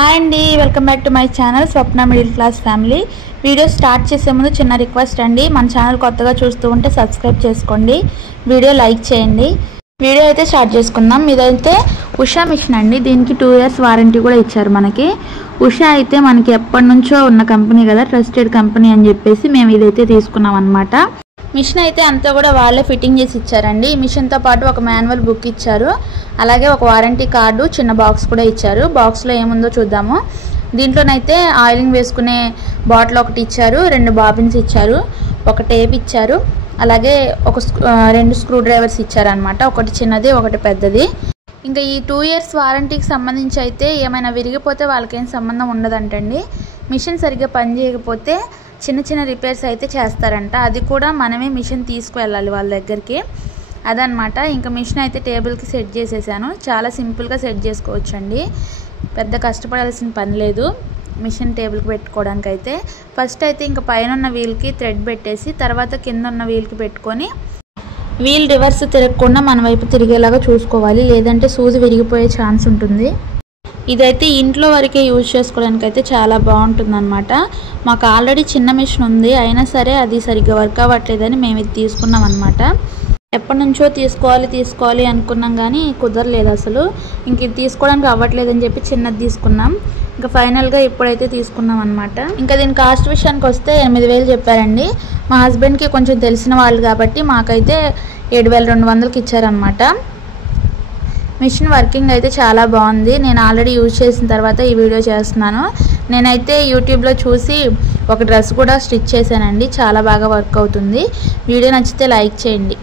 Hi అండి, welcome back to my channel Swapna middle class family. Video start చేసే ముందు చిన్న రిక్వెస్ట్ అండి, మన ఛానల్ కొత్తగా చూస్తూ ఉంటే సబ్స్క్రైబ్ చేసుకోండి, వీడియో లైక్ చేయండి. వీడియో అయితే స్టార్ట్ చేసుకుందాం. ఇదైతే ఉషా మిషన్ అండి. దీనికి 2 years వారంటీ కూడా ఇచ్చారు మనకి. ఉషా అయితే మనకి ఎప్పటి నుంచో ఉన్న కంపెనీ కదా, ట్రస్టెడ్ కంపెనీ అని చెప్పేసి మేము ఇదైతే తీసుకున్నాం అనమాట. మిషన్ అయితే అంతా కూడా వాళ్ళే ఫిట్టింగ్ చేసి ఇచ్చారండి. ఈ మిషన్తో పాటు ఒక మాన్యువల్ బుక్ ఇచ్చారు, అలాగే ఒక వారంటీ కార్డు, చిన్న బాక్స్ కూడా ఇచ్చారు. బాక్స్లో ఏముందో చూద్దాము. దీంట్లోనైతే ఆయిలింగ్ వేసుకునే బాటిల్ ఒకటి ఇచ్చారు, 2 బాబిన్స్ ఇచ్చారు, ఒక టేప్ ఇచ్చారు, అలాగే 2 స్క్రూ డ్రైవర్స్ ఇచ్చారనమాట. ఒకటి చిన్నది, ఒకటి పెద్దది. ఇంకా ఈ 2 years వారంటీకి సంబంధించి అయితే ఏమైనా విరిగిపోతే వాళ్ళకేం సంబంధం ఉండదంటండి. మిషన్ సరిగ్గా పని చేయకపోతే చిన్న చిన్న రిపేర్స్ అయితే చేస్తారంట. అది కూడా మనమే మిషన్ తీసుకువెళ్ళాలి వాళ్ళ దగ్గరికి, అదనమాట. ఇంకా మిషన్ అయితే టేబుల్కి సెట్ చేసేసాను. చాలా సింపుల్గా సెట్ చేసుకోవచ్చండి, పెద్ద కష్టపడాల్సిన పని లేదు మిషన్ టేబుల్కి పెట్టుకోవడానికి అయితే. ఫస్ట్ అయితే ఇంకా పైన ఉన్న వీల్కి థ్రెడ్ పెట్టేసి తర్వాత కింద ఉన్న వీల్కి పెట్టుకొని వీల్ రివర్స్ తిరగకుండా మన వైపు తిరిగేలాగా చూసుకోవాలి, లేదంటే సూది విరిగిపోయే ఛాన్స్ ఉంటుంది. ఇదైతే ఇంట్లో వరకే యూజ్ చేసుకోవడానికి అయితే చాలా బాగుంటుంది అనమాట. మాకు ఆల్రెడీ చిన్న మిషన్ ఉంది, అయినా సరే అది సరిగ్గా వర్క్ అవ్వట్లేదని మేము ఇది తీసుకున్నాం అనమాట. ఎప్పటి నుంచో తీసుకోవాలి అనుకున్నాం కానీ కుదరలేదు అసలు. ఇంక ఇది తీసుకోవడానికి అవ్వట్లేదని చెప్పి చిన్నది తీసుకున్నాం. ఇంకా ఫైనల్గా ఇప్పుడైతే తీసుకున్నాం అనమాట. ఇంకా దీని కాస్ట్ విషయానికి వస్తే 8,000 చెప్పారండి. మా హస్బెండ్కి కొంచెం తెలిసిన వాళ్ళు కాబట్టి మాకైతే 7,200కి ఇచ్చారనమాట. మిషన్ వర్కింగ్ అయితే చాలా బాగుంది. నేను ఆల్రెడీ యూజ్ చేసిన తర్వాత ఈ వీడియో చేస్తున్నాను. నేనైతే యూట్యూబ్లో చూసి ఒక డ్రెస్ కూడా స్టిచ్ చేశానండి, చాలా బాగా వర్క్ అవుతుంది. వీడియో నచ్చితే లైక్ చేయండి.